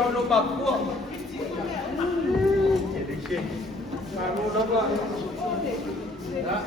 sau nó bạc quốc. Mà luôn đó là đó.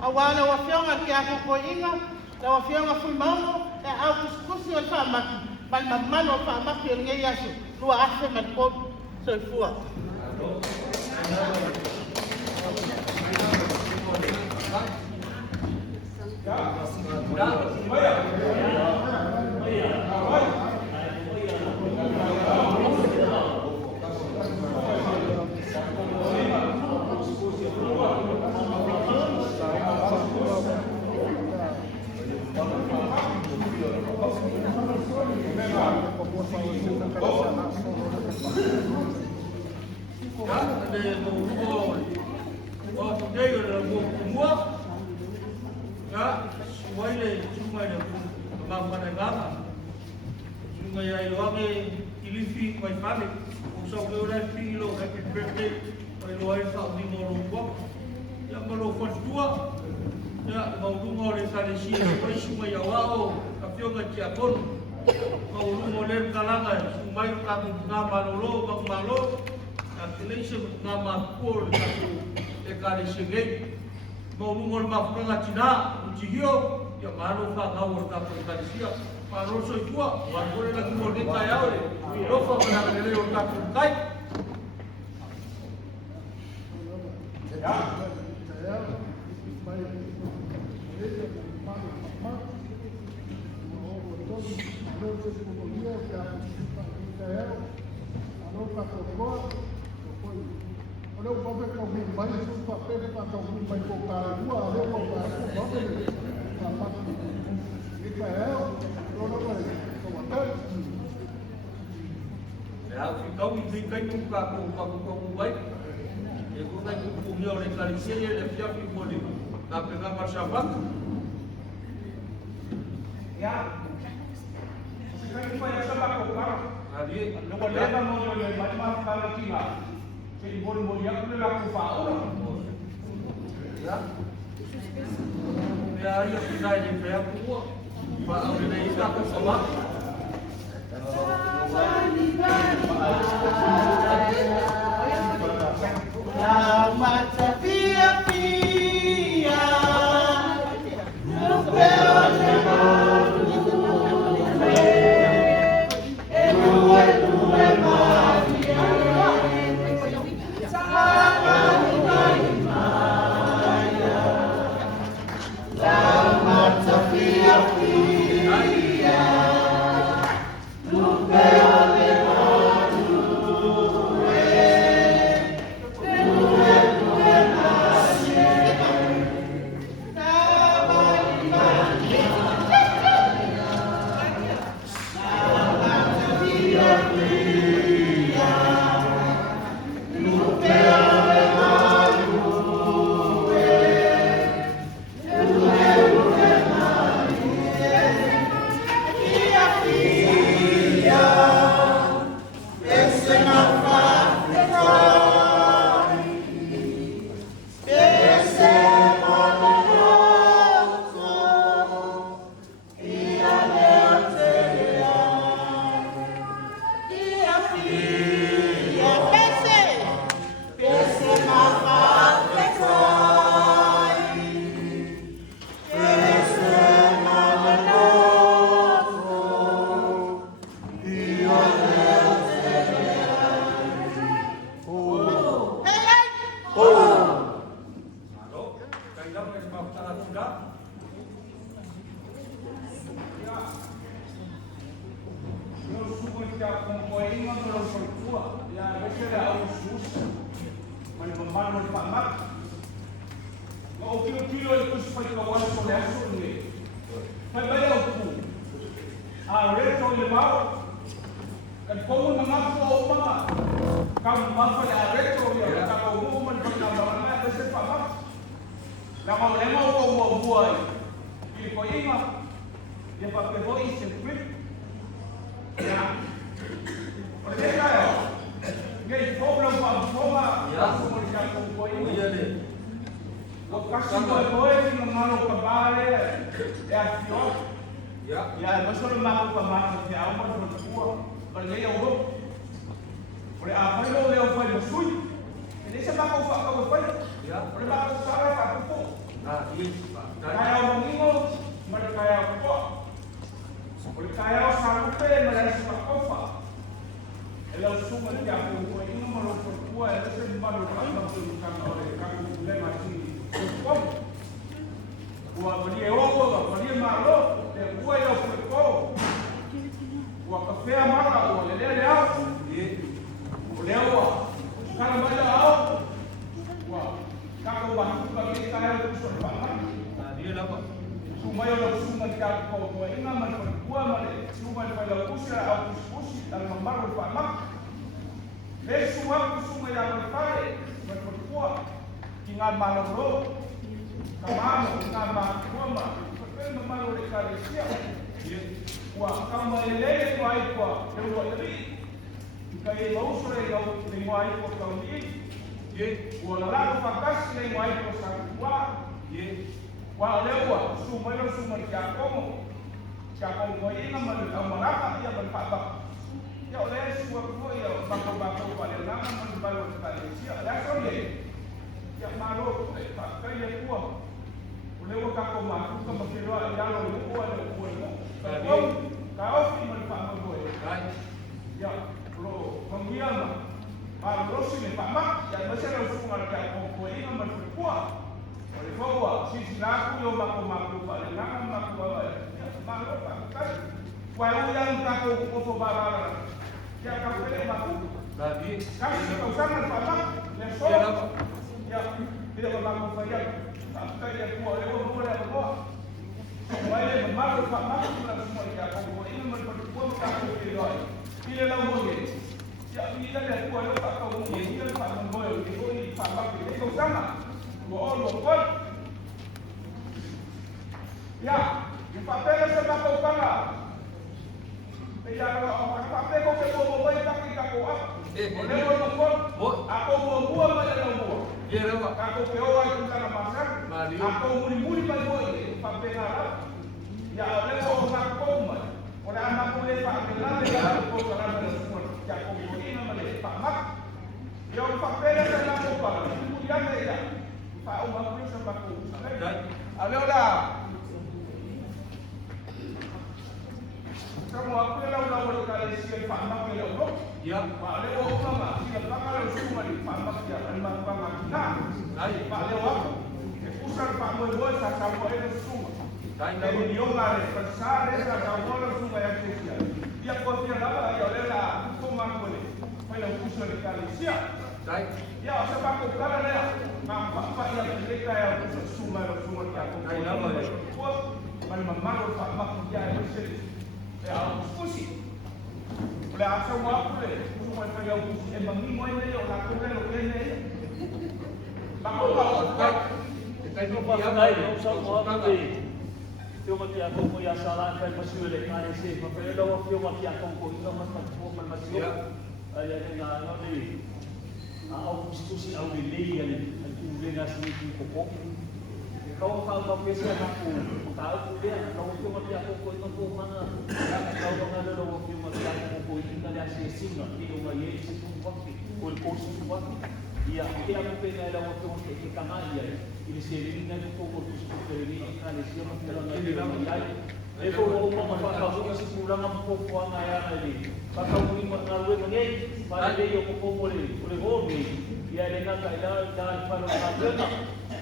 Awala wa fionga kia ko inga, la wa fionga fui maungo, e au kuskusi o whamaki, mal mamano o whamaki o ngei asu, lua afe mat ko soifua. Oleh anak boleh pak bilang dengan kotoran dan semua cakap ini namanya pak mak. Yang pak bela saya apa? Kemudian dia pak Umar pun sebab tu. Alhamdulillah. Kamu apa yang lalu kali sekian pak mak yang lalu? Ya, pak Leo sama. Siapa kalau semua di pak mak dia memang pak mak. Nah, pak Leo pusat pak Boy saya kamu itu semua. Dari dia ngare persare sa kamu semua yang kecil. Dia kau dia apa ya lela semua boleh. Pada pusat kali siap. Ya sebab tu kalau dia nampak yang mereka yang semua yang kau memang malu pak mak dia itu ya pusing. Oleh asal apa le? Semua yang pusing. Emang ni mau ini orang lakukan lokal ni. Bako bako. Kita itu pakai semua kali. Cuma dia aku ya salah saya masih ada kali sih. Tapi kalau cuma dia aku itu masih ada yang ni. Aku diskusi aku ni yang boleh ngasih pokok. Kau kalau biasa aku tahu dia kalau cuma dia aku itu mana. Kalau ada orang cuma dia aku itu ada sesi nak dia orang yang semua kursus semua. Ia aku pengen ada waktu untuk kita maya. Ini sering nak kursus ini kali siapa dalam dia. Lepas orang mengatakan si pulang apa puang ayah ini. Pakau ini mengalir mengai pada dia yang boleh hobi. Ia dengan kaidah dan pada kerana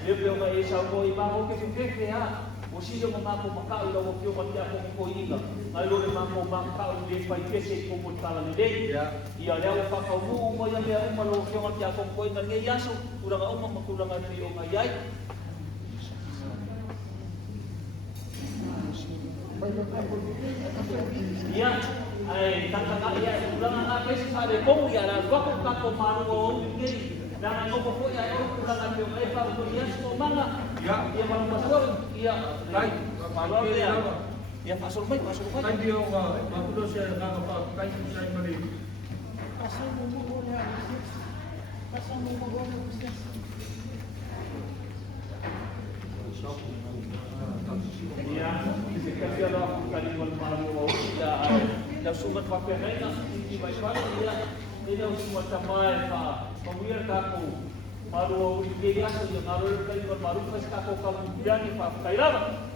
dia belum bisa kau ibarat ke ya. Mesti dia mengaku makau dah waktu mati aku kau ini. Lalu dia mengaku makau dia pai kese kumpul kalan ini. Ia lewat pakau rumah yang dia rumah waktu mati aku kau ini dengan yasu. Kurang umum kurang ada yang ayai. Ya, tentang ya, kurang apa sih ada kau ya, kau malu ini. Dan aku pun ya, kurang ada yang lepas dia semua mana? Ya, dia malu masuk, ya, baik, malu dia. Ya, masuk baik. Kan dia aku dah saya nak apa, kain saya beri. Pasal munggu ya, pasal munggu bisnes. Ya, kasi Allah kali malu ya, dah sumat pakai naik di bawah dia semua capai pemir kaku malu dia saja malu kali malu kasi kaku kalau dia ni pakai lama.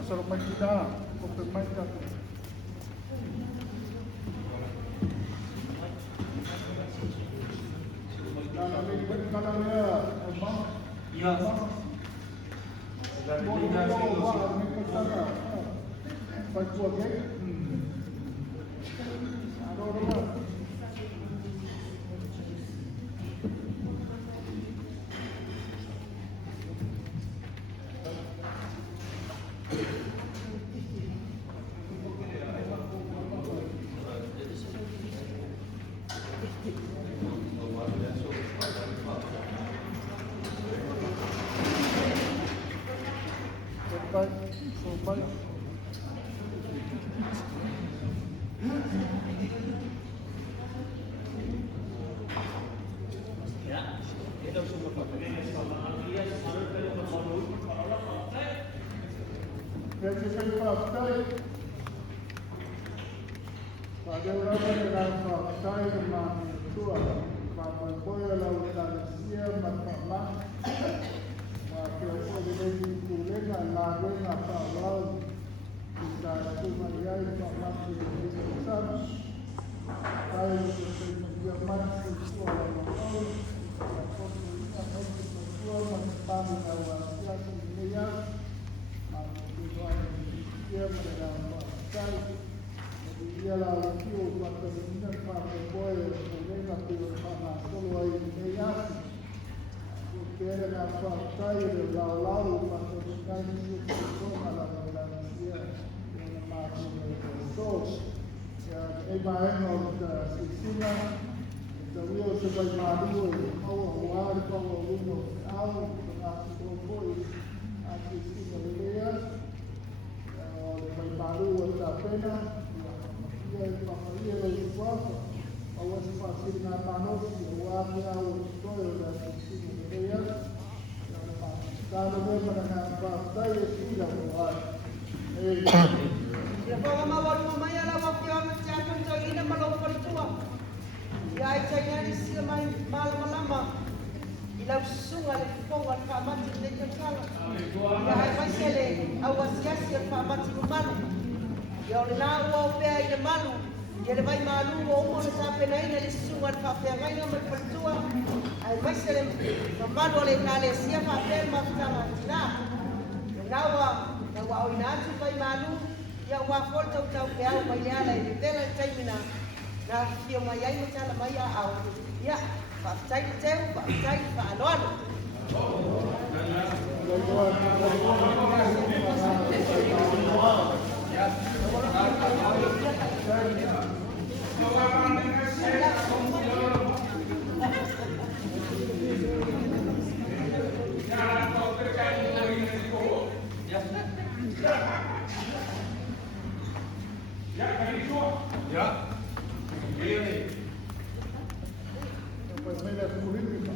Asal kita, pemain kita. Kalau ya, pada orang yang pakai dengan tua, pada boleh lakukan siapa macam kalau boleh dikulikan lagu apa lalu kita cuma dia sama dengan besar, kalau dia masih sekolah mahu, atau macam awal siapa dia, dia mereka pakai. Dia lalu kio pada minat pada boleh mereka kio pada seluar ini ya. Kira apa saya lalu pada sekali itu kalau dalam dia yang masuk sisina da wio se vai maru o o ar ko o uno au na ko foi a sisina lea o le vai maru o ta pena ia e familia e quatro o se fasina manosi o ar au todo da sisina lea Kalau mereka nak pakai sila buat, Lepas mawar mamaya la waktu yang macam tu ini malam percuma. Ya saya ni sila main malam lama. Ilau sungai lepas kamat ni kekal. Ya saya sele awas siasi kamat malu. Ya orang awak pergi malu. Ya lepas malu orang sampai naik dari sungai kafe ngai nama percuma. Ay sele malu oleh kale siapa pergi makan nah. Nawa inatu pai malu ya wa forta tau ke au mai ala i tela taimina na fio mai ai mata mai au ya fa tai teu fa tai fa alono Ya. Ini. Depois vem da política.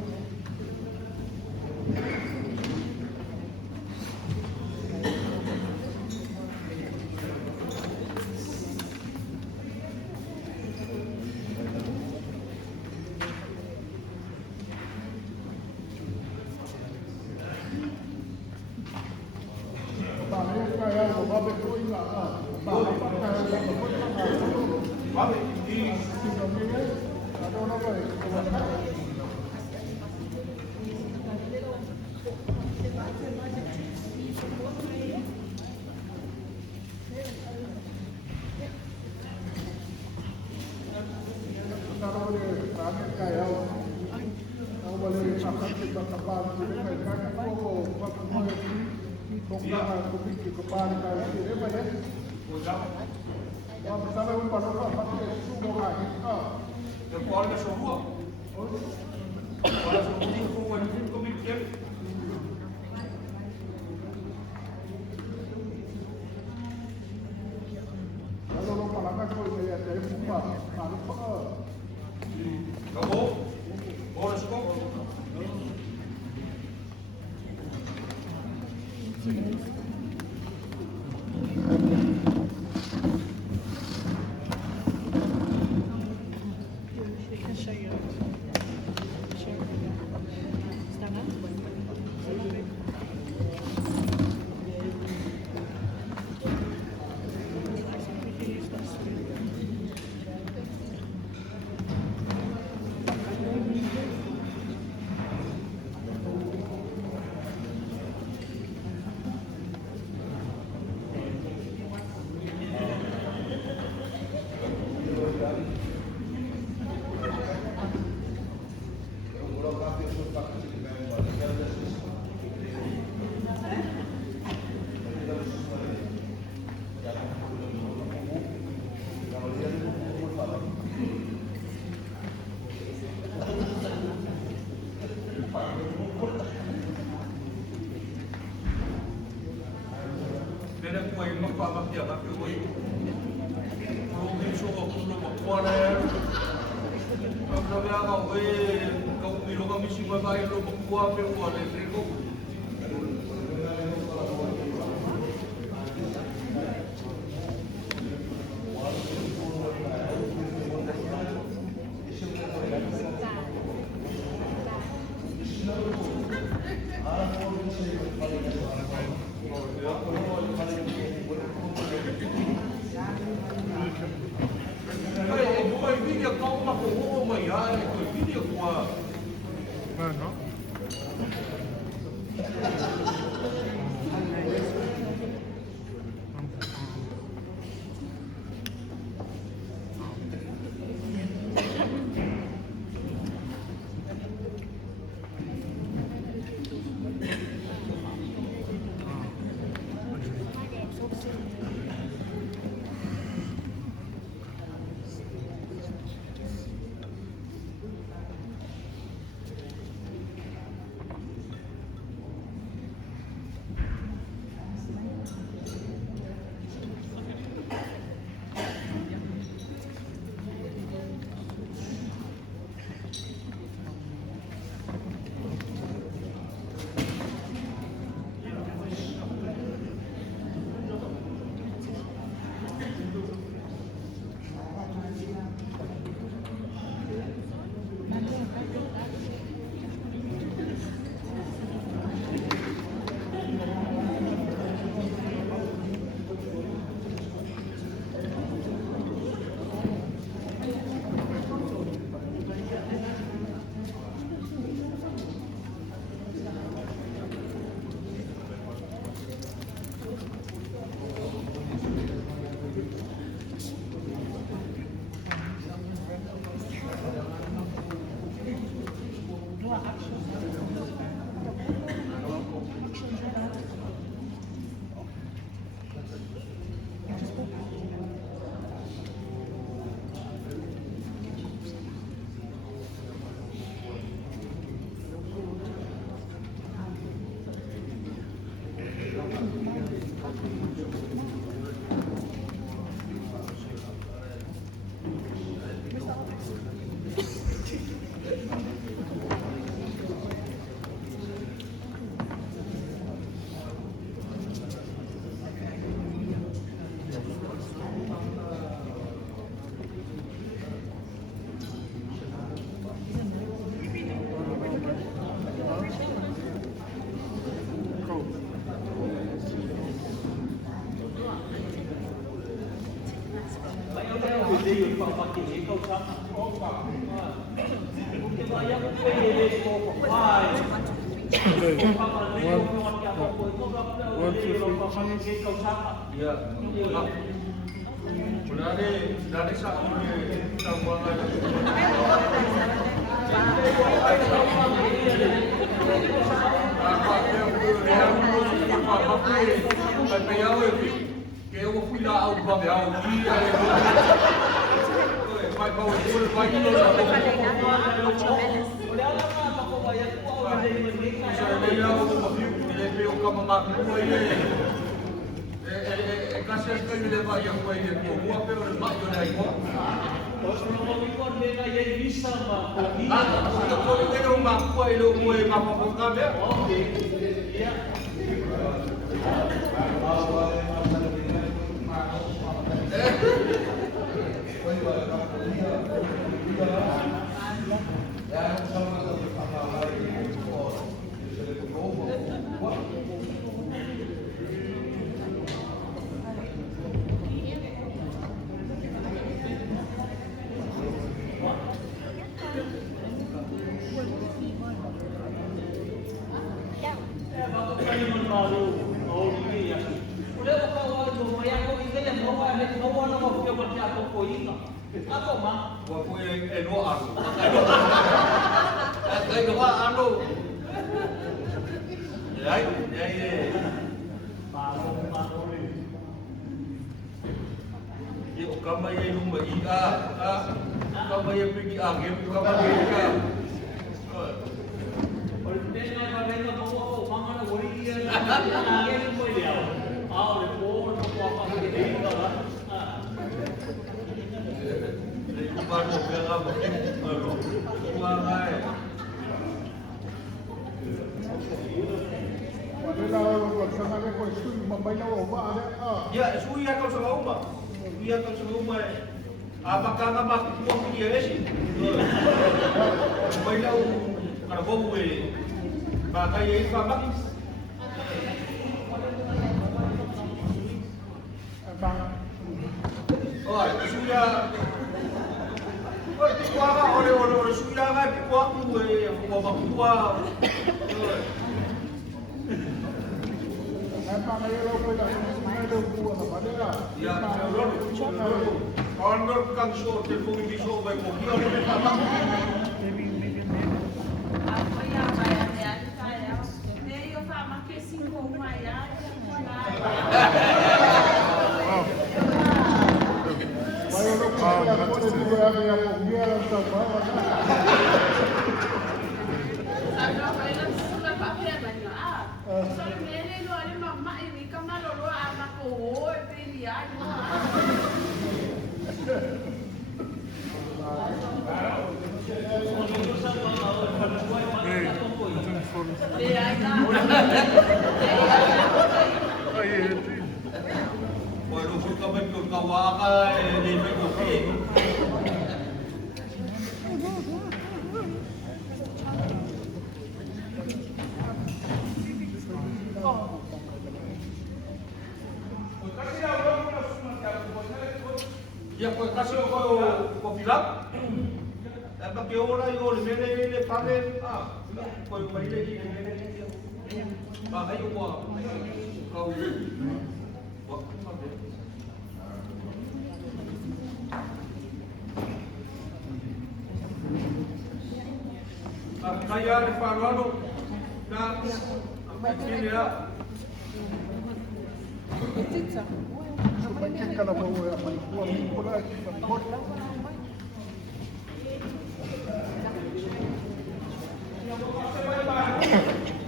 Depois da rua. Olha, o que foi comigo que Kalau malangan kau saya dari rumah, kalau kau acabou. Bora, escola.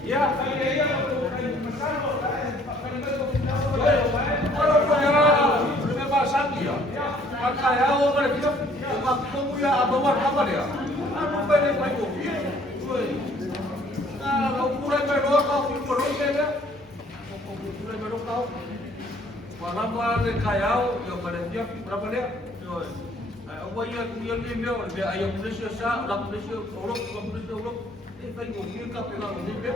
Ya, saya dia. Aku boleh main kopi. Kalau mulai main kau perlu dia. Mulai main kau. Malam malam kayau, yang pada dia berapa dia? Awak yang dia dia ayam Malaysia sah, orang Malaysia orang Malaysia orang. Main kopi kau pegang dia.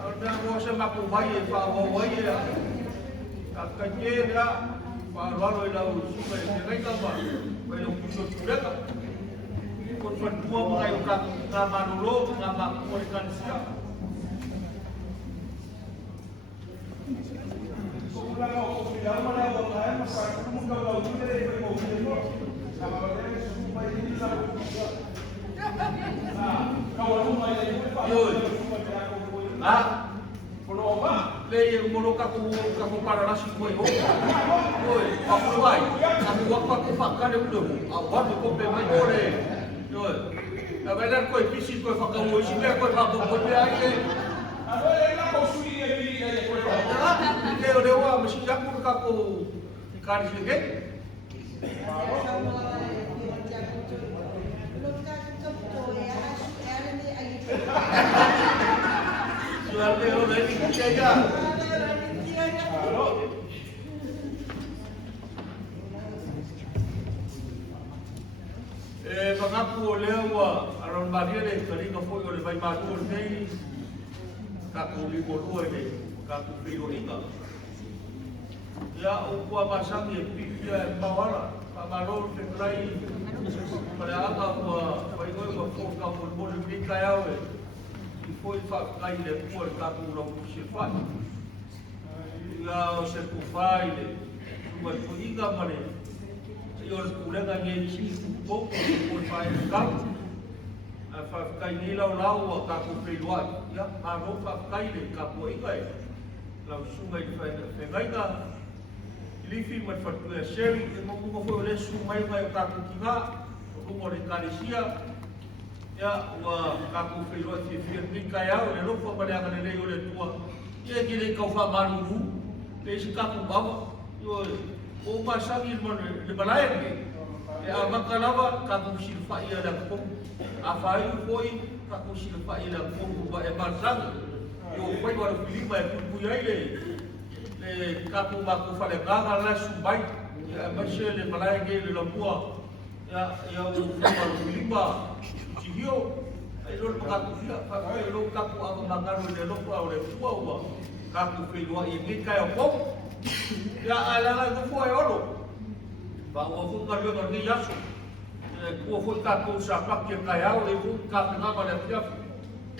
Ada orang maku bayi, pak bayi ya. Kakaknya dia. Lalu ila sungai sungai apa? Belum kusut sudah. Kon dua mengayu nama dulu, nama kualitas siap. Sekolah kau bilang mana orang lain masyarakat muda kau juga dari bermobil itu. Sama orang supaya ini satu. Nah, kau rumah yang itu pak. Ah. Kalau apa? Lei moro kaku para nasi koi ho. Oi, aku wai. Aku waktu pakai udah. Awak tu pe mai ore. Oi. Na benar koi pisi koi fakau isi dia koi fakau koi dia ai. Ada yang kau suri dia beli dia koi. Dia dewa mesti aku kaku ikan sini. Jual dia orang ini saja. Mengaku oleh orang Malaysia ni, kali ngapoi oleh bayi matu ni, kaku libur dua ni, kaku video ni. Ya, upah pasang ni, dia bawa baru terkait pada apa bayi bayi ngapoi kaku boleh beli kaya we. Foi kai le por kaku lo sifat. Ya, sertifai le, cuma punya mana. Your kulengan yang sih pun fai kau, kai ni lau kaku peluat, ya, maru kai le kaku ingai, lau sungai fai ka, lifi macam tu ya seri, mau boleh sungai mai kaku tiga, rumah di Malaysia, ya, kaku peluat sifir ni kaya, oleh lupa pada akan ada oleh tua, ya kira kau faham malu, pesi kaku bawa, yo. O pasangin mo di balayan ni. Ya makalawa kaku silpa iya lang kung afayu koi kaku silpa iya lang kung ba e masang. Yo koi waru pilima e puyai le kaku maku fale gagal la subai. Ya masih le balayan ni le lampua. Ya waru pilima sihio. Ai lo kaku dia, ai lo kaku aku makaru le lampua le tua kaku pelua ini kaya pop. Ya alangan tu foi oro. Bawa pun kerja kerja yasu. Kau pun kaku siapa yang kaya, oleh pun kaku nama dia tiap.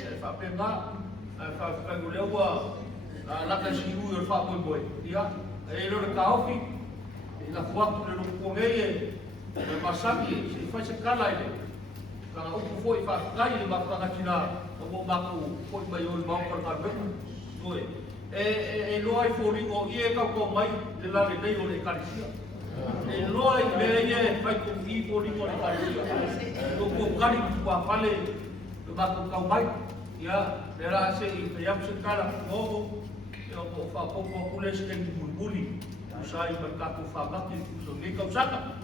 Tapi enggak, tapi boleh buat. Lakukan siru yang fak boy. Ya, lo kau fi. Ila waktu le lumpungnya, masaki, sifat sekala ini. Kalau aku foi fak kaya, maka nak cina, aku maku foi bayul mau perkara. Oi. Loai fori o ie kau mai le la le nei o le karisia. Loai le ie pai ko i fori o le karisia. Ko kari pa pale le ba kau mai. Ya, era ase i yam sekala o ko fa ko kules ke bulbuli. Usai berkaku fa bakti so ni kau saka.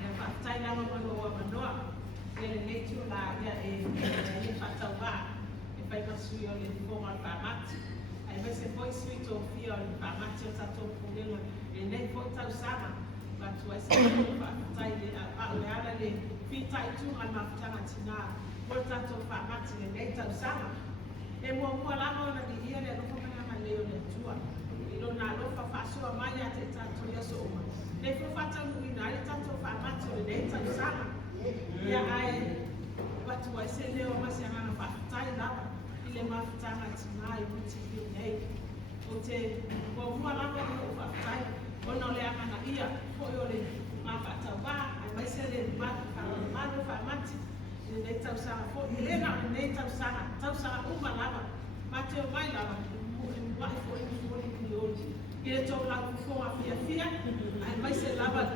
Ya, Pak nama mendoa. Ele neto lá, ele faz salvar, ele vai construir o livro com a farmácia. Aí você foi suíte ou fio a farmácia, está todo com ele, ele nem foi tal sama, mas tu vai ser tá ele a olhada ele fita e tu a mafutana tina, volta to farmácia ele nem tal sama. Ele mo lá na de ele não foi na leo de tua. Ele não não faz sua malha até tanto ya soma. Ele foi fazendo ina, ele tanto farmácia ele nem tal sama. Ya ai watu waseleo masiana na fatai lawa ile mafuta na tinai mtiki nei ote kwa mwa lako ni fatai ona ole ana ia foyo le mafuta ba ai sele mafuta famati ni leta usana fo ile na leta usana tausana uma lawa mate mai lawa ni wa fo ni yoji ile to la ko afia ai sele lawa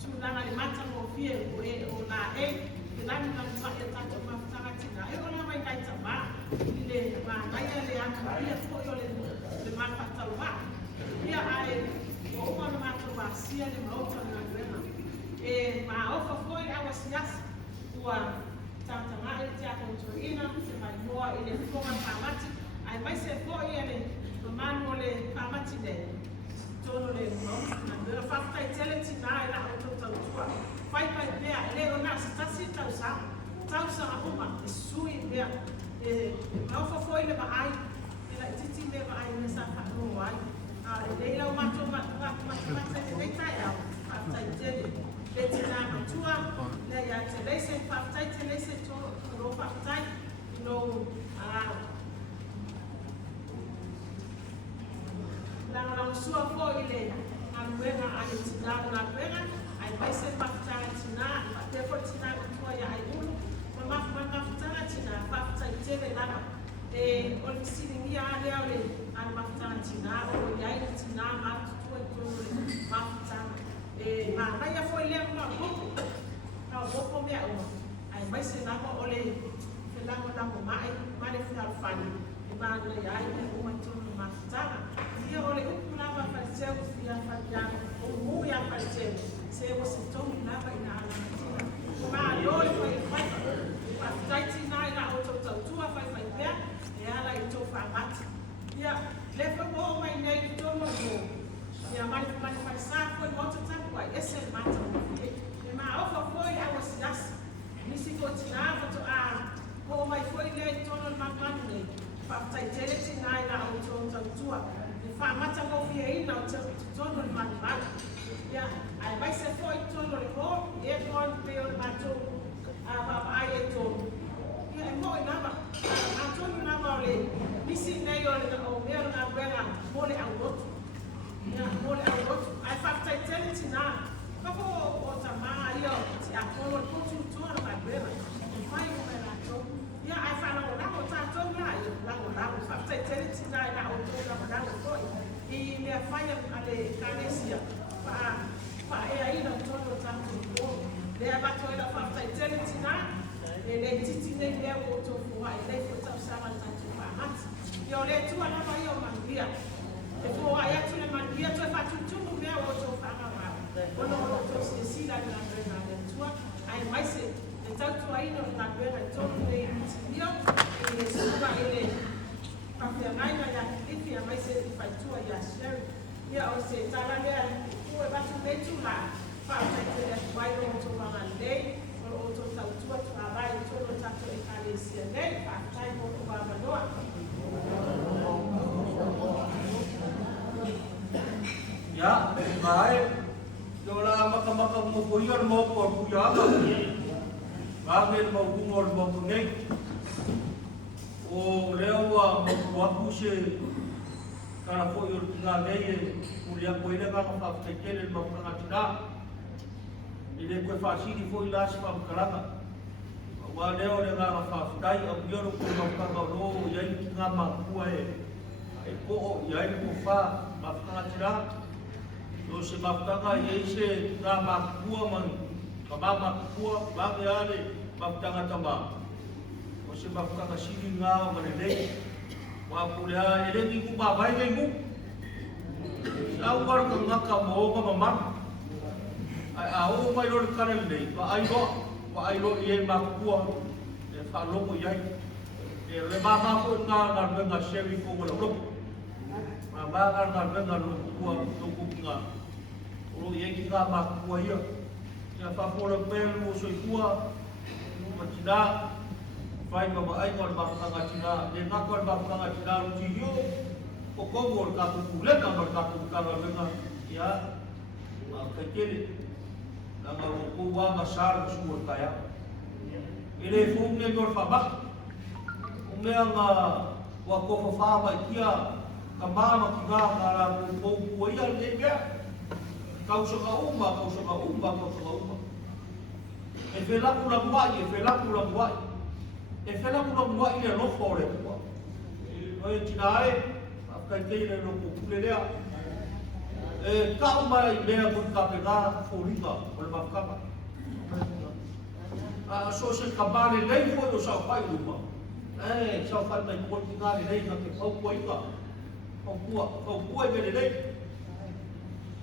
tulanga le mata mo fie o la ilani na mfanya tatu mafuta tina ona mai kai tamba ile ma naya le aka ile foyo le mafata wa ia ai o masia le maota na wena. Ma ofa foi awa siasa ua tanga e te ako toina se mai moa ile fonga pamati ai mai se foi ele manu le pamati le tono le no na vera fakta itele tina ina auto tua fai pai bea le ona stasi tausa uma sui bea ofa foi le mai ila titi me mai nesa fa no ai le ila mato le tai au fakta itele le tina matua le ya tele se fakta tele se to no fakta no la sua foi le anuenga ale tina na pena ai vai ser fakta tina pa te for tina matua ya ai ulu ma fakta tina fakta tele lana o siningia ale ale al fakta tina o ya tina ma tu to fakta ma vai foi le uma pouco na pouco me ai vai ser na ole la mai le final fani ma le ai uma tu fakta ia ole upu lava fariseu ia faria o mu ia fariseu se você toma lava ina ala ma lole foi taiti na ina auto tua fai pea e ala i to fa mat ia le foi bo mai nei to mo ia mai farisa foi moto tanto esse mata e ma ofa foi a wasias nisi ko tinava to a bo mai foi nei to no mamanu nei fa taitele tina ina auto tua mata mo fia ina o tono le manu ya ai vai se foi tono le ho e kon pe o mato a baba ai e tono ya e mo ina ba a tono na ba le nisi nei o le o mero na bela mo le angot ya mo le angot ai fa taitele na pa ko o tama io ti a kono ko tu tono na bela mai mo na to ya ai fa na o ta tono la fa taitele na ina o tono na ko e le faia ale canesia pa e aí no todo tanto le abato ela fa eternity na le titi ne le o to fo ai le fo tsa sama tanto pa mat yo le tu ana ba yo mangia e fo ai atu le mangia to fa tu me o to fa ma ono to se si la na le tua ai mai se e tanto aí no na vera to le io e le suba ele porque a mãe já disse a mãe se faz tua já sério e a você tá lá né o vai tu bem tu lá faz que ele vai no outro mandei o outro tá tua trabalho todo tá todo carecia né faz tá e outro vai mandar ya vai do la maka mo puyon mo por puyama va ver mo kumor mo kunei o lewa mo puxe kana foi o nga nei o lia poile ga fa fekele mo kana tira ile ko fa sini foi la spa kalanga wa leo le ga fa dai o yoro ko mo ka ro ya nga ma kuai e ko ya ko fa ma kana tira do se ma ka ye se ga ma kua man ka ma kua ba ya le ma tanga tamba o se ma ka sini nga o le nei wa pula ele ni ku ba bai nei mu au war ka ngaka mo ka mama ai au mai ro ka nei ba ai ro ye ma ku e fa lo ko yai e le ma ko na nga shevi ko mo lo ma ba na lo ku to ku nga ro ye ki ka ma ku ia ya fa ko lo pe mo so ku ma tina fai ma ai ko ba ka tina de na ko ba ka tina ru ti yo ko ko mo ka ku le ka ba ka ku ka ba nga ya ma ka kele na nga ko wa ma sar su ka ya ele fu ne do fa ba o me nga wa ko fa ba kia ka ma ki ga ka la ko ko ia le be ka so ka uma e fe la ku la wa e fe la ku la ile no fore ko o e tinai ka te ile no ku le le e ka uma i me ku ka pe ga forika o le ba ka ba a so se ka ba le nei fo o sa pai uma e sa fa mai ko ti ga le nei ka te pau ko ika o ku e le nei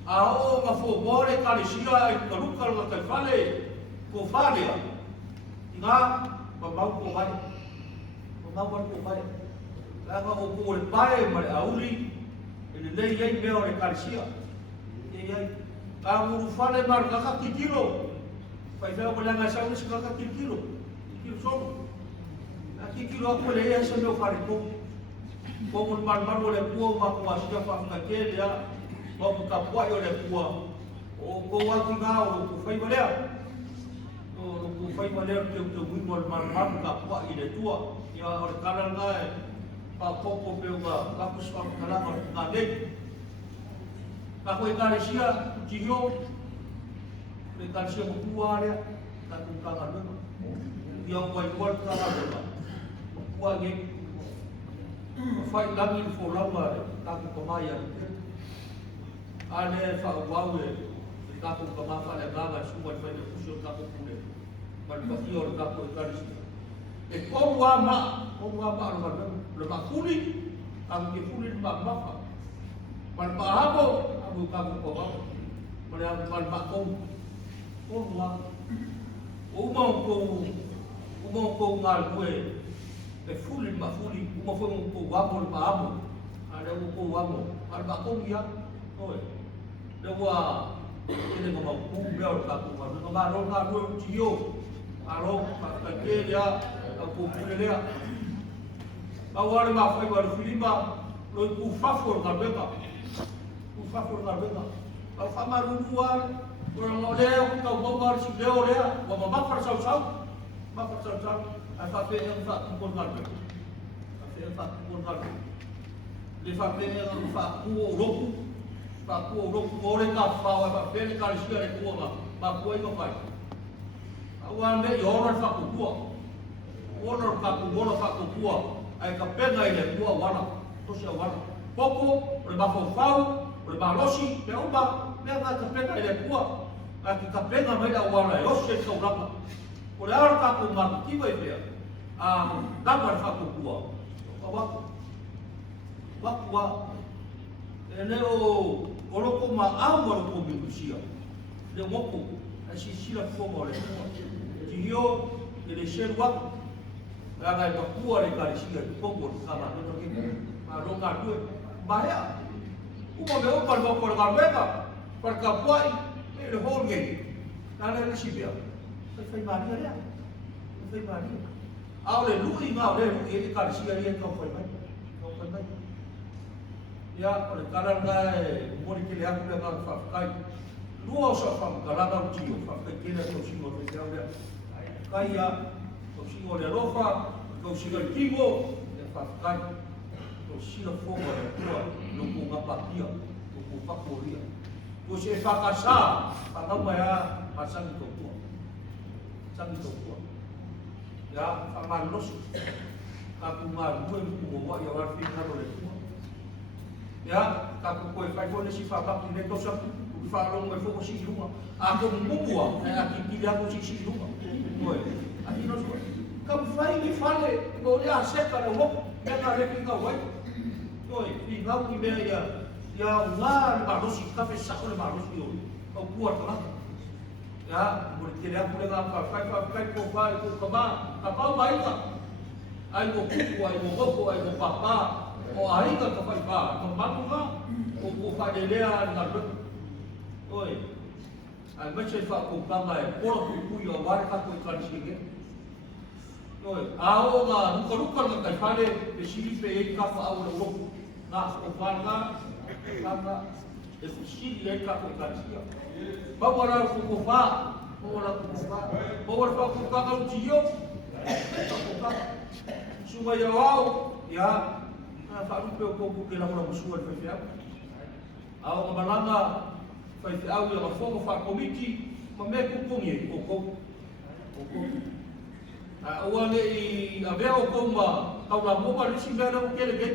Ao nga fo bore kalisia e karuka nga kai fale ko fale. Nga mamau ko vai. Mamau ko vai. Langa o ko le pai ma le auli e le yai me o le kalisia. Yai. Ka muru fale mar ka kilo. Pai veo ko langa sa unis ka kilo. Kilo so. Aki kilo ko le ya sa no fare ko. Ko mon mar le puo ma ko asia fa ka ke dia. Ko ka puai o le puo. O ko wa ki nga o ko fai malea. O ko fai malea ke o wi mo mar ka puai le tua. Ya o kala nga e pa popo pe ka ko sa kala ma de. Ka ko ka le sia ki yo. Le ka sia mo puai le ka ku ka ga no. Ya o vai ko ka ga no. Puai ge. Fai lagi fo lama ka ku ko mai ya. Ale fa wawe ka ko ma fa le gaga suwa fa le kusho ka ko kule mal pa yo ka ko ka ri e ko wa ma no le ma kuli am ke kuli ma ma fa mal pa habo abu ka ko ba mal pa ko wa o mo ko ngal kue e fuli ma fuli o mo fo ko wa mo pa habo ale o ko wa mo mal pa ko ya oi dewa ini ngomong kumbiar kaku malu ngomong ngaru cio aro pakai dia aku punya dia awal ma foi baru filima lo ku favor kabeka au fama ruar orang oleh kau bombar si deo dia wa ma bakar sau ai fa pe en fa kun kabeka le fa pe en fa ku roku Paku ore ka fawa pa pele ka sia le kuwa ma ko ino pai awan me yoro fa ku kuwa oro ka ku oro fa ku kuwa ai ka pega ile kuwa wana to sia wana poco ore ba fo fau ore ba losi pe uba me ka pega ile kuwa ka pega me da wana yo se ka urapa ore ar ka ku ma ki vai pe da mar fa ku kuwa wa ene o loko ma awa loko bibusia le moko a sisila fomo le ti yo le sherwa la ga pa kuwa le kalisia pogo kama no ke ma ronga tu baya uma me o par por garbeka par kapai le holge na le sibia fai maria au le lui ma le e kalisia le ko fai mai ya oleh karena mori kile aku le ka kai luo so fa kalanga tio fa kile ko singo le ya kai ya ko singo le rofa ko singo le tigo le fa kai ko singo fogo le tua no ko ngapatia ko fa koria ko se fa kasa pa ngama ya pasang to ya fa malos ka ku mar mo ko ya war fi ka le ya kaku koe fai fo si fa pa ki to sa ku fa ro mo fo si luma a ko mubua e a ki dia ko si luma koe a ni no so ka fai ni fale ko le a se ka ro me ka re ki ka wai koe ni ga ki me ya ngar ba ro si ka fe sa ko le ba ro si o ko ku ta ya mo ki le a ku le ga fa fai ko fa ko ka ba bai ka ai ko ku ai ko ai ko papa o ai ka fai ba ko ma ko fa de lea na ro oi ai me che fa ko pa mai ko ku yo war ka ko ka chi oi ao ga ko ka ka fa de sili pe ka fa au ro na ko fa ka e sili e ka ko ka chi ba wala ko fa ko ka ka chi yo suma ya wao ya fa rupe o ko ke la mo sual fe fia au malanga fa fi au ya fogo fa komiti ma me ku pungi ko wale i aveo ko ma au la mo ba si bera o kele ke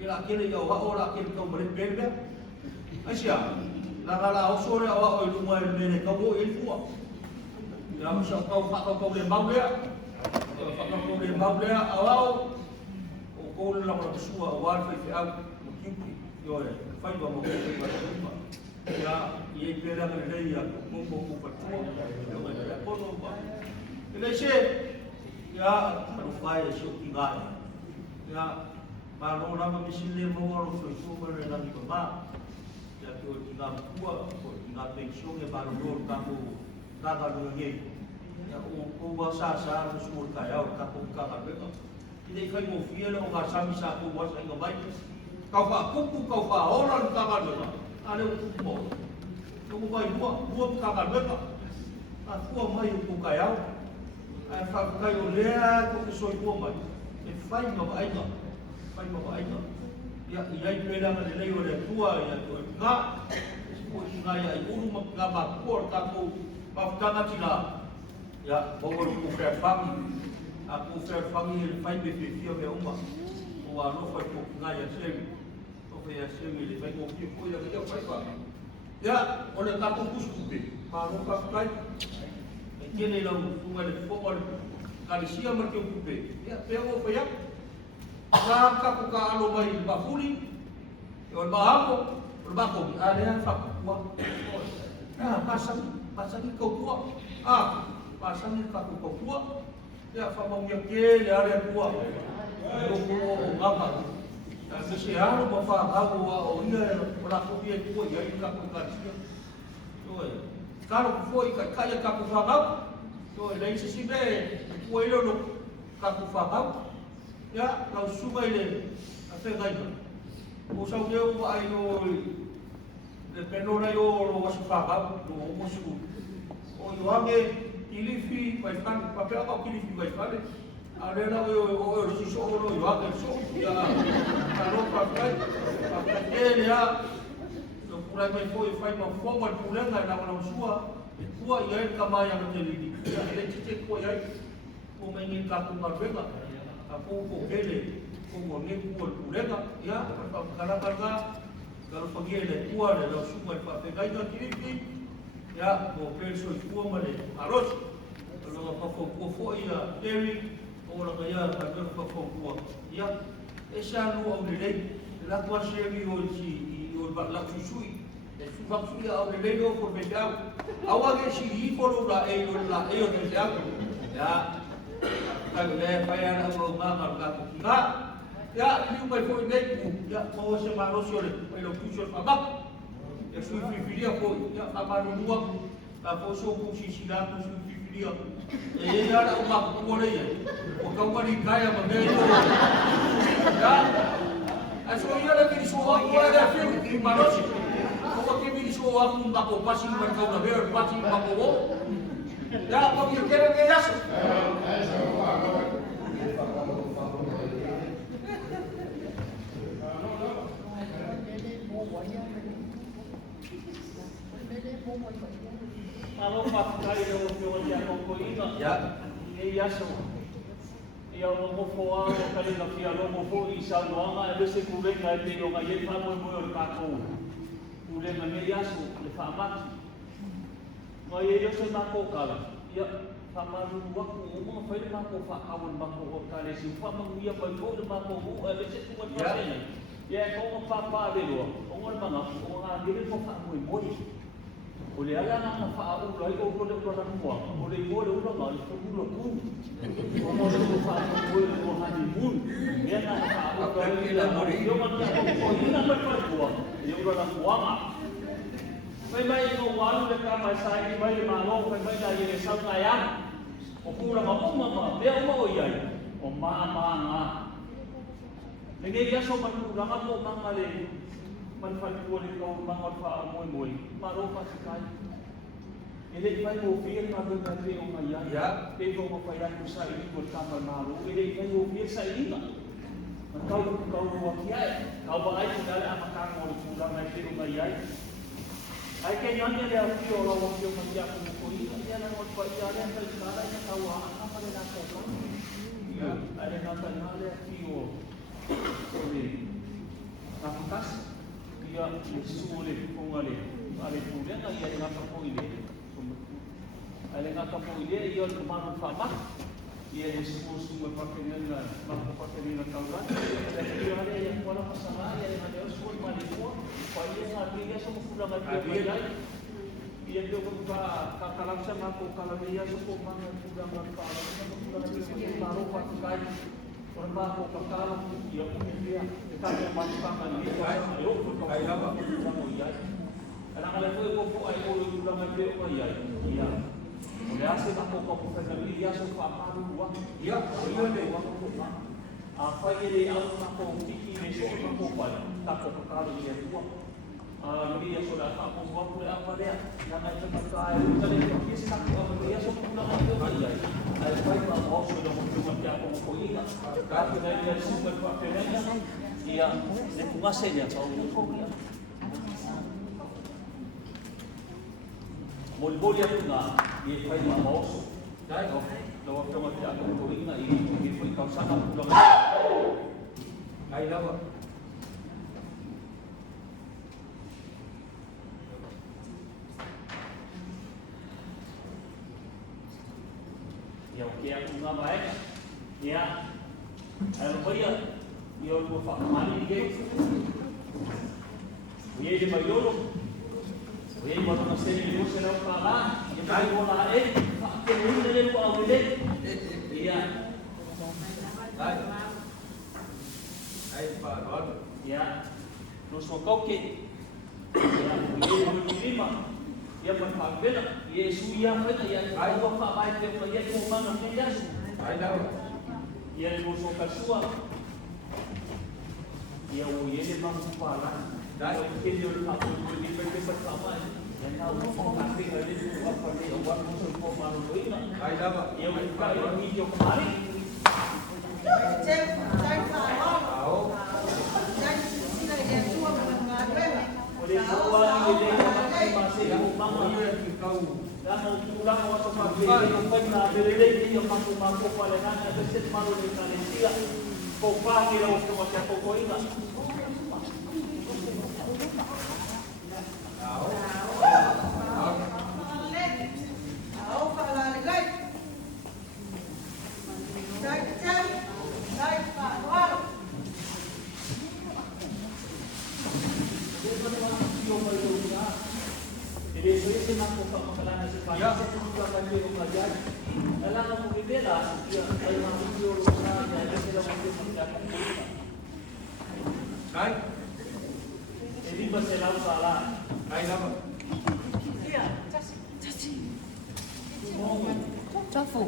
ila kele ya wa ora kele ko mare bebe asia la la o sore wa o lu mo e mene ka mo il fu ya mo sa ko fa ko le mabea fa ko le mabea au ko la mo sua wa fa fi au mo kipi yo fai ba mo Ya, ia pela ke lei ya, mumpu patua, ya kono ba. Ile se, ya, marufai ya sio kingai. Ya, malo nama misile mo ro so so re na ko ba. Ya ko tinga tua, ko tinga pensio e malo ro kamu kaga lo nge. Ya ko ba sa no so ka ya ka ko ka ka beka. Ile kai mo fie lo ga sami sa ko wa sa ngai. Kau fa kuku kau fa ora ka ka beka. Ale mo. Kau vai buat kakak mereka. Aku mai ku kayau. Fa kayu lea ku soi ku mai. Fai ma ai ma. Fai ma ai ma. Ya ia pela na lei ora tua ya tu nga. Ku nga ya uru ma ka ba por ka ku pa ka tila. Ya bawa ku fer fami. Aku fer fami fai be fio be uma. Wa no fa ku nga ya semi. Ko ya semi le fai ko ya ya fai ba. Ya, oleh kaku kuskupe, malu kakai. Kini lau tungal fokol kalisia merke kupe. Ya, peo pea. Kaku ka alo mai bafuli. Ol bahako, ada yang fakwa. Ah, pasang kau tua. Ah, pasang kaku kau tua. Ya, famau yang ke ada tua. Lu ngapa? Kasi ano mafahamo wa ona wala ko pia ko ya ika ko kasia. So karo ko foi kaya ka ko faham. So dai si be ko ilo no ka ko faham. Ya lau suba ile afe gai. Ko sa eu ai no de penora yo lo wasu faham no mo su. O yo ame ilifi vai fan papel ka ilifi vai fan. Ada nak yo si solo yo ada so ya kalau pakai pakai dia so purai mai foi fai ma forward pulang na orang sua tua ya kama yang menjadi ya ele cicek ko ya ko mai ngin ka ku marbeka aku ko ele ko mo ne ku pulang ya kalau pergi ele tua le suma pa pegai na kiri ya ko penso tua male arroz kalau apa ko foi ya dairy orang kaya tak berfakwa, ya, esok lu awalnya, lakukan semi olsi, olbak susui, sebab susui awalnya lo berbeda. Awalnya si kalau lah tersiap, ya, kalau payah awal makan kita, ya, ini boleh kau naik, ya, mau semaros oleh, kalau kusur abang, ya, sufi video kau, ya, abang luang, kalau suku sisi dah sufi video. Ia ada umat boleh ya. Kau beri kaya mengenai. Ya. Asal ia lagi disuruh aku ada film di mana sih? Kau pergi disuruh aku bako pasing berkau dah ber pasing bako. Ya, kau kira kira sih. Kalau pakai yo dia konkoina ya ia so ia mo foa kali na fia lo mo fo isa loanga e se kule ngai te yo ngai pa mo ka ko kule na me ia so le fa mat no ye yo so na ko kala ia fa ma lu wa ko mo fa le ma ko fa awan ba ko kale si fa ma ia pa ko le ma ko o e se ku mo fa ya ko mo fa pa de lo o mo ma na o nga dire ko fa mo mo oleh ala nak faham ulai ko ko le ko na mo oleh mo le ulo ngal ko ulo ku mo le ko fa ko le ko ha di mun ya na faham ko le la mo yo ma ta ko ina pa pa ko yo ulo na ko ma mai ko walu le ka mai sai mai le ma lo mai da ye sa na ya o ku la ma ma be o mo ya o ma nga le ya so ma ku la ma mo ma le manfaatkan kau manfaat moi maro pasikai ele vai ouvir na verdade uma ya teve uma falha com sair por kamar maro ele vai ouvir sair kau wakiai kau vai tinggal amakan mau pulang nanti rumah ya ai que nyanyi dia aku orang wakil kerja aku koi dia nak buat bayar yang terkala yang kau apa dia nak kau ya ada nak dia kio sorry nafas ia sulit pungale ale pulen ia ngapa ko ile ale ngapa ko ile ia kemana famat ia Jesus pakai mampu pakai dengan kaulah. Jadi ada yang kuala pasangan yang ada usul malifo, payah lagi dia semua pulang lagi. Ia tu kalau sama aku kalau dia semua mana pulang lagi kalau pulang lagi baru pakai orang baru kalau ia punya dia kita masukkan dia ayo kita pulang ia. Kalau itu aku ayo pulang lagi ia. Ia. Oleh asal aku kau pernah dia semua apa dua. Ia dia dua. Apa yang dia aku tiki besok aku buat tak aku kalau dia dua. Dia sudah aku buat apa dia. Nama tempat saya jadi kita nak dia semua nak dia. Saya baik mau sudah cuma dia aku kau ingat. Kalau dia semua pakai dia kuasa dia tahu dia. Boleh aku nak dia baik mau. Dah kalau cuma dia aku kau ingat ini pun kau sangat pulang. Ai dah. Yang aku nggak baik, ya, kalau dia, dia tu fakir mani ke, dia je bayar, dia baru masih dia sudah kalah, dia bayi bola fakir ni dia buat apa dia, ya, ya, terus kau ke, ya, dia berlima. Ia berfabel, Yesus yang mana yang kau apa baik dia dia mana dia Yesus. Ia berusaha kesuap. Ia dia mampu parah. Dan mungkin dia tak boleh dipercaya bersama. Yang tahu kami ada di apa dia orang musuh kau malu ini. Ia buka video kemarin. Cek, saya tahu. Jadi sini dia cuma mengajar. Oleh awal dia masih umang kau dan ulang waktu pagi yang pernah berlari yang mampu pada nana besit malu di Malaysia kau pagi lalu cuma kau ingat jadi saya nak buka makanan sepanjang saya juga bagi pengajar. Dalam mengbela, dia saya masuk di rumah jadi saya masuk mengajar. Kan? Jadi bahasa laut salah. Hai nama. Iya, caci. Cafu.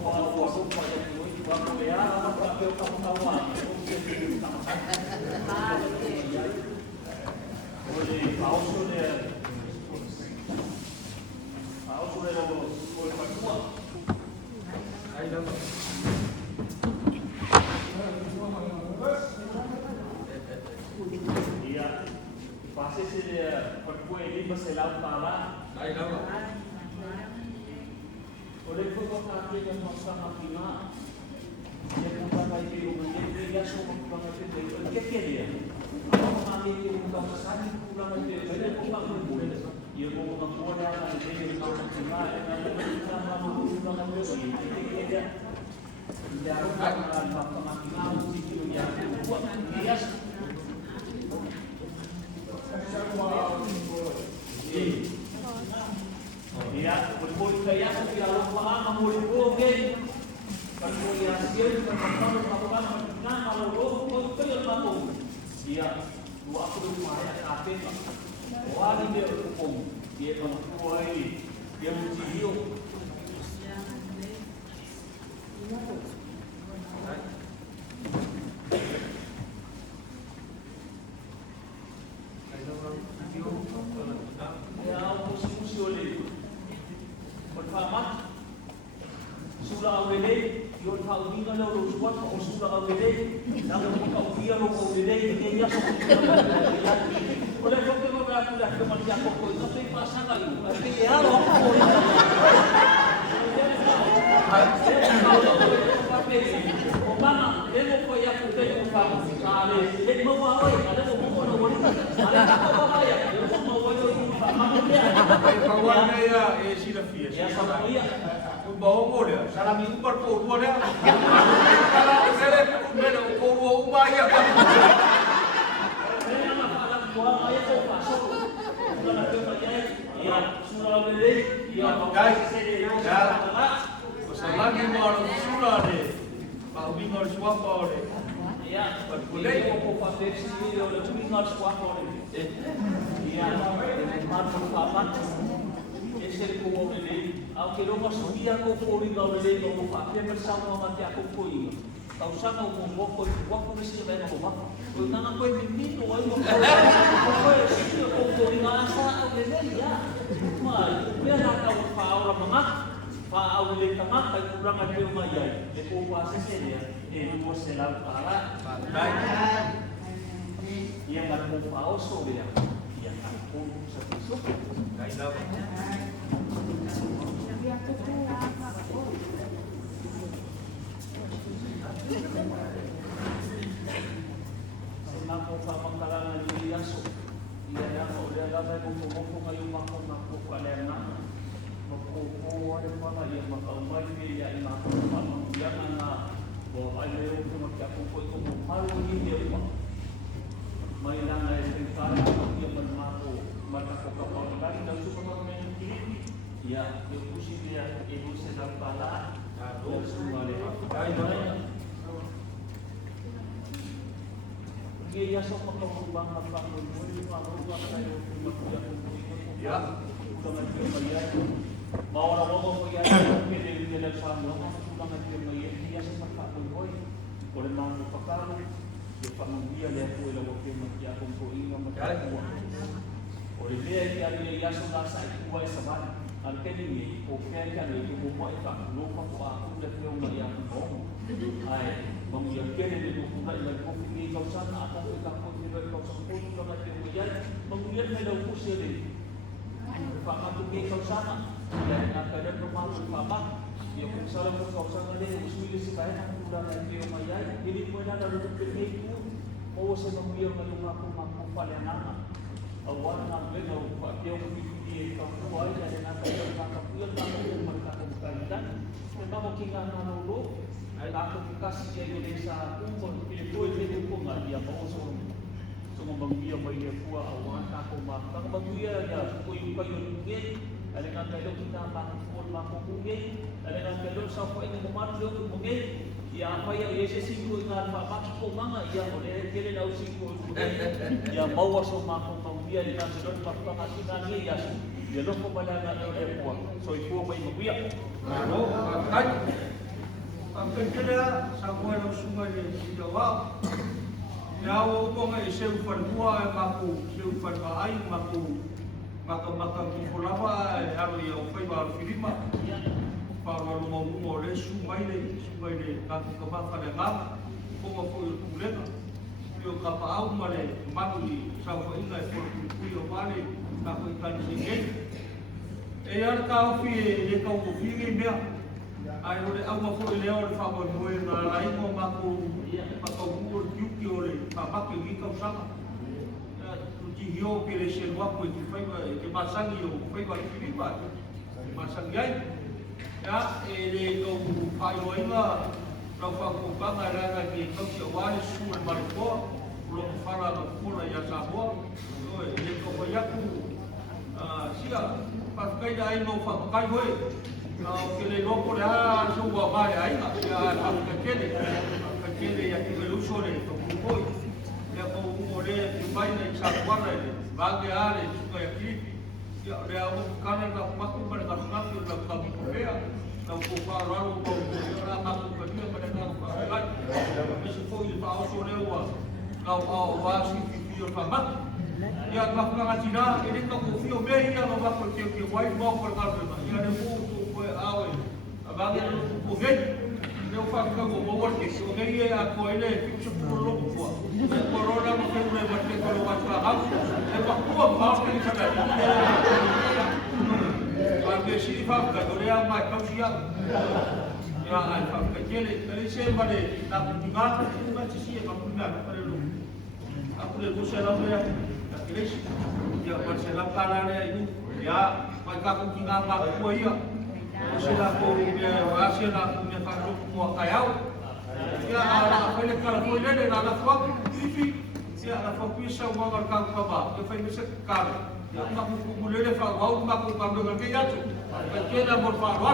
Kalau aku pada dulu waktu dia apa pakai kamu kawan. Oleh paus dia sudah boleh berkuat. Ada. Iya. Pasti dia berkuat ini berselau tanah. Ada. Oleh itu kami yang masa makina dia bukan lagi rumah dia semua pulang itu dia. Kalau kami itu bukan sekali pulang itu dia pulang boleh. Ia mau mengumpul dan jadi kalau cuma kita mau pulang itu dia dia akan makan musik yang buat dia iya, betul saya tidak lupa mengumpul ke kalau dia siap kalau itu yang mampu dia dua puluh ayat kafir wali dia hukum dia menguai dia menjiu ya musuh oleh berfahaman sudah awalnya yon tahu ni kalau ruswan kau sudah awalnya dan kau dia lo awalnya dia oleh itu beberapa dah kemudian kau itu tapi pasangan tapi ya lo Obama, demo kau yang sudah diungkap, kali demo awal, ada demo awal, ada apa ya? Demo awal itu sama dia. Kawan saya, sila fias. Ya sama dia. bawa dia, salam itu berpuluh dia. Kalau saya bela kau rumah ya. Guys, selagi mau sudah deh, mau bingung suapa deh. Ya, boleh kau pakai sini oleh bingung suapa deh. Ya, macam apa? Esse ko ele, ao que não subia com o original dele, não fazia versão não mantia com o coelho. Tau sana o mo ko nesse vai no mo. O nana ko menino aí o ko esse o original sa o dele ya. Mas dia na ka o paura mama, pa au le tama ka kurang ada o mai ai. Le ko passa seria, e no se lá para. Ia mar ko pao so dia. Ia ka ko sa piso. Dai dah. Ako pa pangkalangan ni Yaso. Iya ako dia gamay mo po ngayon mako kalena. Mako ada pa nga yung makaumay niya ina ko pamangyan na o alero ko magkapo ko mo halo ni dia pa. May lang ay tingkara ko yung mako matako kapag daw susunod na yung kiliti. Ya, yung pusi dia ibu sedang pala. Aduh, sumali. Ay, Iya sok mengubah apa pun, mengubah saya ya, sudah nanti melihat mau orang mau melihat kita di dalam sana, sudah nanti melihat dia seperti pun boy, oleh mana pakar, depan dia lihat boy lalu dia mesti aku boy macam oleh dia dia sudah saya boy sebab angkat ini, oke kan itu boy tak lupa aku dah tahu melihat boy, ay mengiyakan ini bukan lagi fikir kau sana atau kita pun tidak kau sempurna kalau kemudian mengiyakan dalam usia ini. Faham tu kau sana dan akan bermaksud faham yang misalnya kau sana ini usul sebaik aku sudah nanti omaya jadi pada dalam fikir itu mau saya mengiyakan aku paling anak awal nak bela dia fikir kau kuat dan akan bermaksud aku mereka bukan memang mungkin anak dulu aku kasih dia Indonesia umur itu itu pun nggak dia mau semua bangsa bangsa kuah awan aku makan bangsa ya kuyu mungkin ada yang kalau kita makan mungkin ada yang kalau siapa ini memandu mungkin ya apa yang Yesus singgung dengan bapak kau mana ya boleh dia dah singgung ya mau semua makan dia dengan sedang bapak kasih nasi ya dia lupa pada nak ada kuah so itu apa yang dia Aduh, kan ang kanya Samuel ang sungai di Jawa. Yawo ko nga isang panbuwa maku, isang panbaay maku, makamaka pulapa halo yang fai ba filima. Para lumong le sungai le kaki kabaka le ngam, ko nga ko ulega. Yo kapau male maku sa ko inga ko kuyo pale ka ko ikan singen. E ar ka fi le ka ko fi me ai ore au ma foi leo le fa mo na lai mo ma ko pa ko mur yuki ore pa pa ke gi ka usanga tu ji hio ke le se wa ko ki fai ke ma sangi o fai ba ki ba ma sangi ai ya le ko pa yo inga ka fa ko pa na ra ga ki ko se wa le su ma ko lo fa ra ko la ya sa bo le ko ko ya ku sia pa kai ai no fa kai hoi kele lopo le ha suwa mai ai ya kele ya kele luso le to koi ya ko le mai na sa kwara le bage ale suka ya kipi ya le au kana na maku para ka ngatu na ka kopea na ko pa raro ko ra ma ko ka dia para ka pa ai me se foi le pa so le wa ka o wa si fi pa ma ya ka ka tina ele ka ko fio me ya no va ko ke wai mo por ka ya le mu awe abang ko ge eu fa ka go mo ke so ge ya ko ele fixe por lo ko corona mo ke le ba ke ko wa tra ha e ba ko ba ke ni ka ba ke si fa ka do ya ma ka si ya ya ai fa ka ke le se ba le na ku ga ku ba si ba ku na pa le lo aku le ko se la ya ka ke ya pa se la pa la le ya pa ka ku ga ba ko ya sila ko sila ko me faru ko kayau ya ala pele kala ko le na la fwa ifi si ala fwa pisa wa ga ka ka ba ke fa misa ka ya ma ku le fa wa ma ku ka ga ke ya tu ke na mo fa wa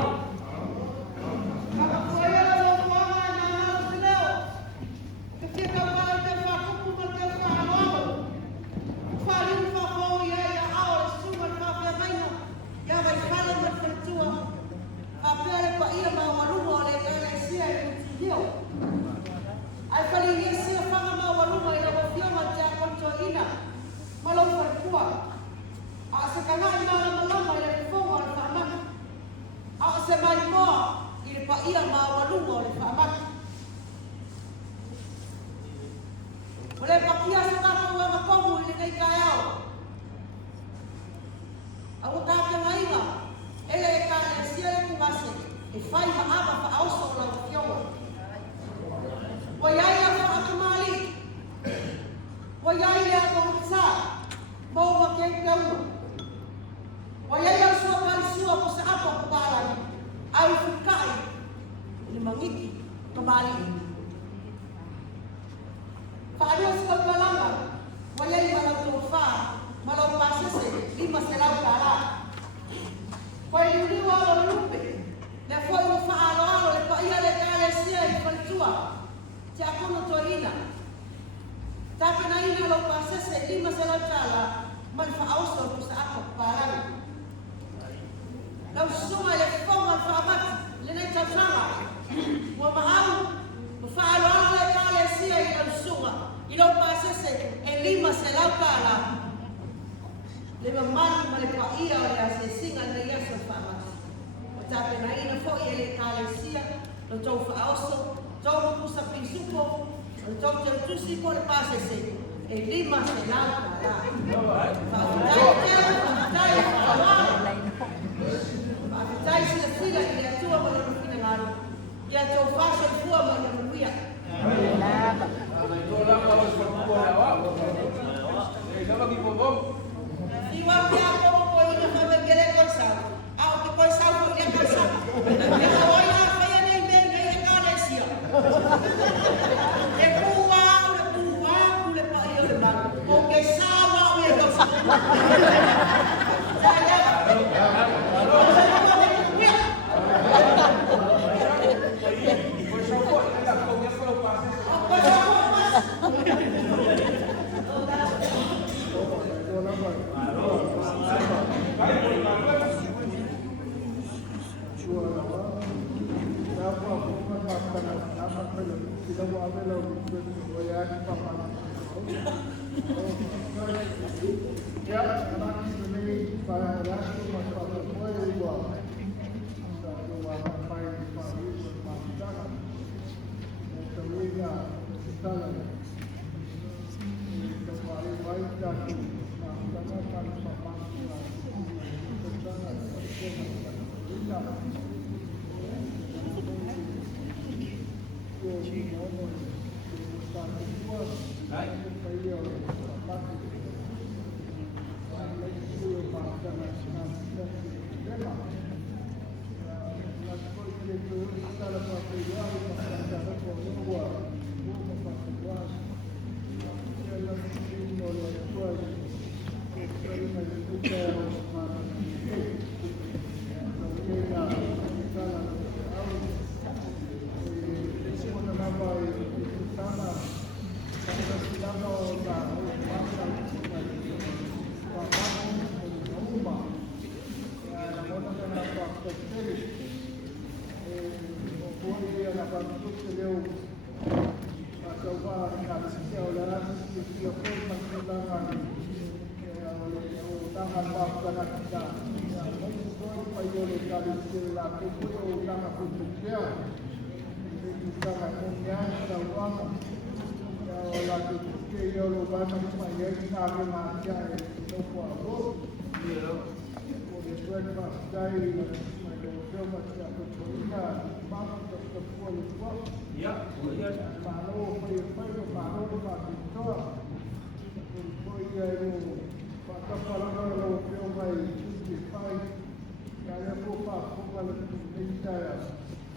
Kaya po pa, kung wala kong tayo,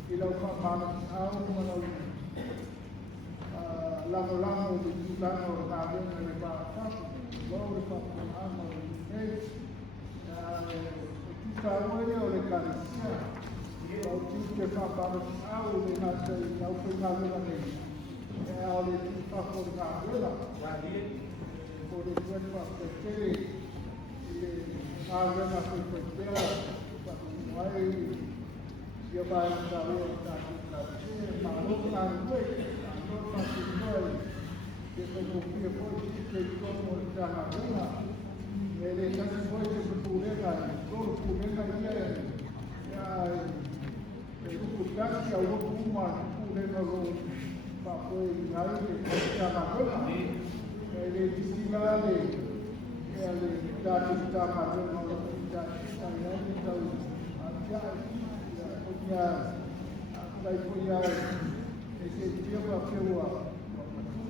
ilaw pa parang araw mga lango-lango, lango, nabi na nagpapap, bawa pa parang araw, kita mo niya ulit kanisya. Kalau kita pa parang araw, nasa ilaw pa nabi na rin. Kaya ulit kita po nabi na. Por el cuerpo hasta que abren la perspectiva, no hay llevar el cabello hasta que malón al güey, malón al güey, que se confíe por sí, que como está la buena, me dejan el güey que se pudera, todo pudera ya, el sustancia, uno fuma, pudera, para poder llegar a que está la buena. Electricidade, eletricidade está fazendo uma eletricidade então vai apoiar esse dia para ter o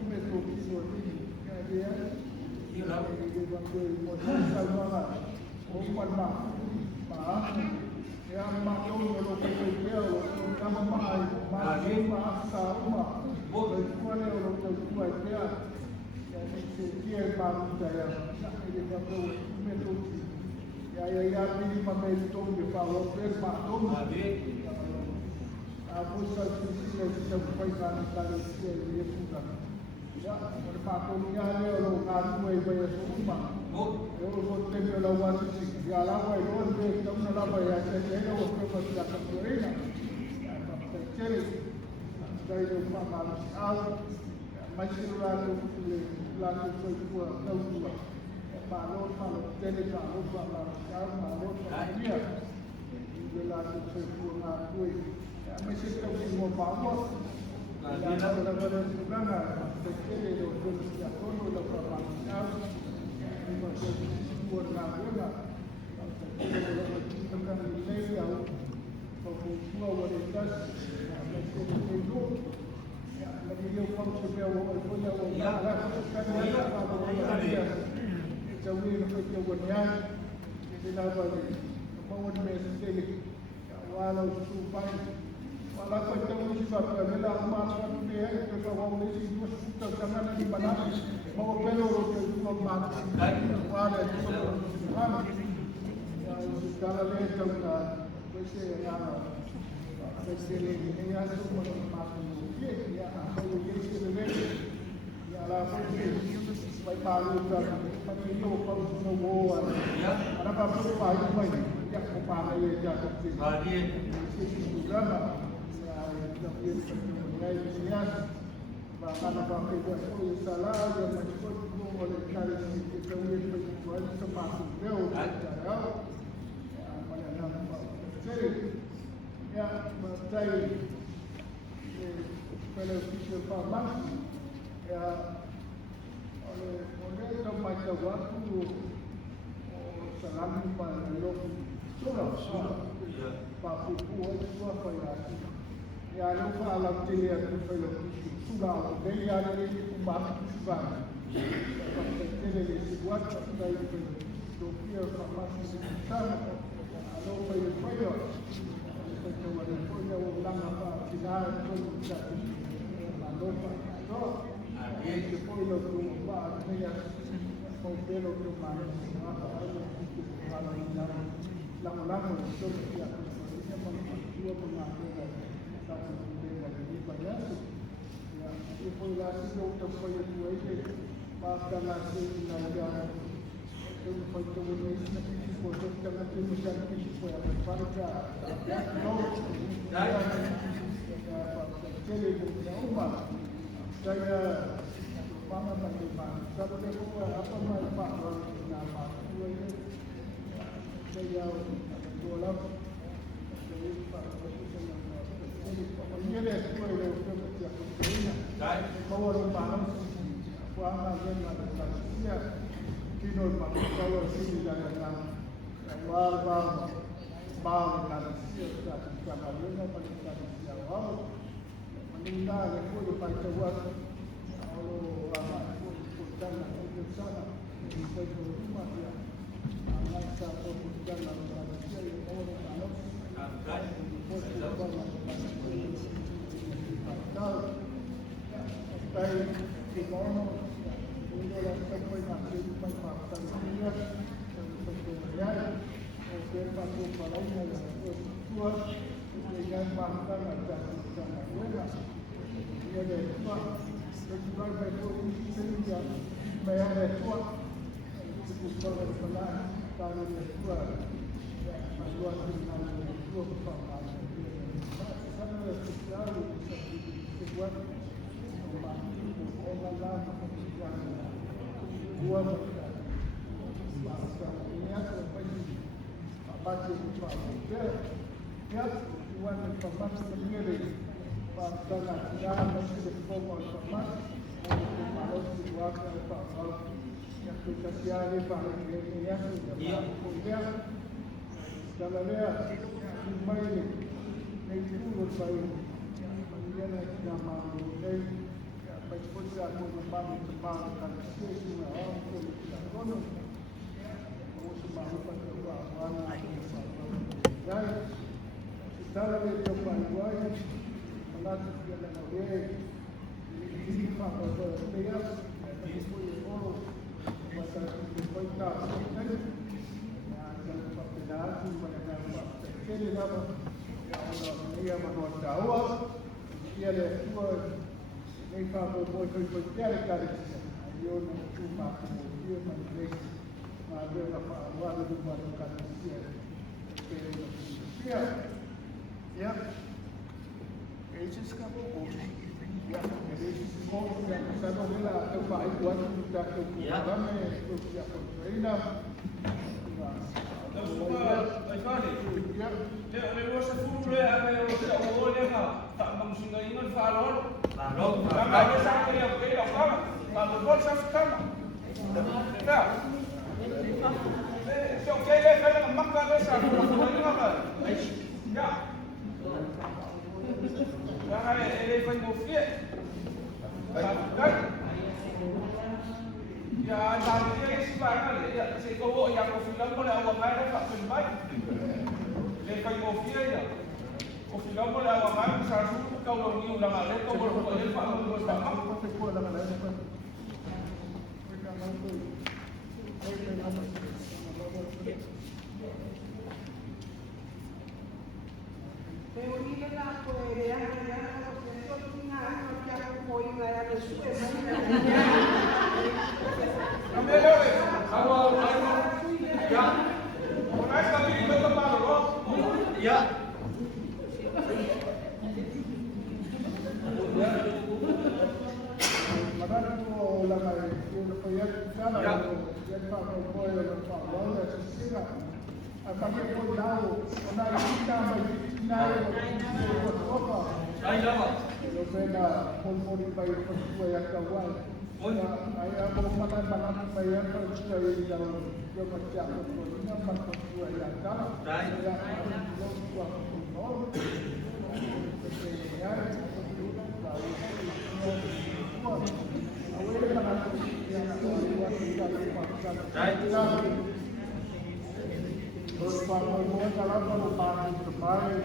metrô que o ali e lá ele vai ter uma salva uma mas é a matou no que eu estava mais uma qual é o que vai ter dia baru saya nak jadi bapa metu ya ini memetu di bawah bermaktum aku sendiri sampai kali dia sudah ya bermaktumnya dia orang ngadu bayar semua orang temu lawan sih ya lawan orang temu lawan ya saya orang masih akan berina jadi dari rumah malas masih lalu foi tua não tua falou tele falou falou dia de lá foi tua foi mas se eu vou falar ya agora programa tele do que acordo da programação e vai ser por na rua tocando lei ao tua orientação mas se eu eu falo sobre a folha جوين في البنيان إلى بلد مود مسجد ولا سوبان ولا كتبوا سبب ولا ما سبب كتبوا ليش مستقبلا di mana mau belok ke mana wala sumber ya segala letak besi ya besi ini ya semua macam ya aku ini ya lah vai palu kan tapi yo kalau semua boa ada apa apa itu ya kepala ya jatuh sih juga ya bahkan apa itu salah yang masuk oleh kali kita ini berjual semakin jauh ya pada nama jadi ya saya kalau kita paham ya oleh macam waktu salam pada lok surah papu kuat apa ya lupa alam dia tu saya sudah dia ada di kumbat sudah jadi dibuat dari Tokyo sama sana kalau saya saya ulang apa tidak itu lupa que foi lo que va a hacer con pelo que más la molana de todo que ya se con la y fue la segunda fue el que va a la segunda ya fue todo el que fue totalmente mucha que fue a falta no saya pangan bagaimana kalau dia buat apa mai pak nama itu saya dolar jadi pak jadi pokoknya dia semua itu kerja kerjanya kalau orang pangan ada kasihnya kino pak kalau sini jangan war kan siapa jangan lupa pada siapa meninggal itu pada waktu kalau anak itu dan anak sana itu rumah dia Angasa pembukaan manusia yang orang malam. Baik, ekonomi, inilah sampai masih sampai fakta dunia, sebenarnya, oke, pasal palanya yang kuat dengan fakta ada sangat banyak. Ia ada sebagai sehingga bayar kuat untuk berpelan kalau kuat luar dengan dua persoalan. Sangat sekali sebuah orang yang dua bangsa ini akan menjadi baca buku ya tuan informasi sendiri bangsa negara mesti berfokus sama untuk malas diwakil pasal yang kita siari pada ini yang kemudian dalam dia ini itu baik kemudian nama ini pun aku membangun semangat semua orang untuk konon semua pada anak dan dalam itu panduan melatih dalam awal ini pada dia itu orang masa kita dan dalam perbedaan mereka jadi apa Allah dia menguatkan dia lepas nem falo muito foi cara eu não cuma eu não sei mas eu não falo do barco cara ya esses cabos ya esses como yang saya bela tempat itu ada kita kami ya ini Ya, lewat sepuluh apa yang kita boleh tak mengsungai iman falon. Kalau ada satu yang beda kalau kalau bol sama. Ya. So kaya kalau makan desa kalau apa? Ya. Jangan ele foi mufia. Kan? Ya, jadi ini sebenarnya ya, saya tahu yang film boleh awak main tak filmai. Lepas mufia ya. Film boleh awak main satu kalau ni ulang ada tu boleh faham boleh faham. Ya. Terus kalau mau jalan kalau pakai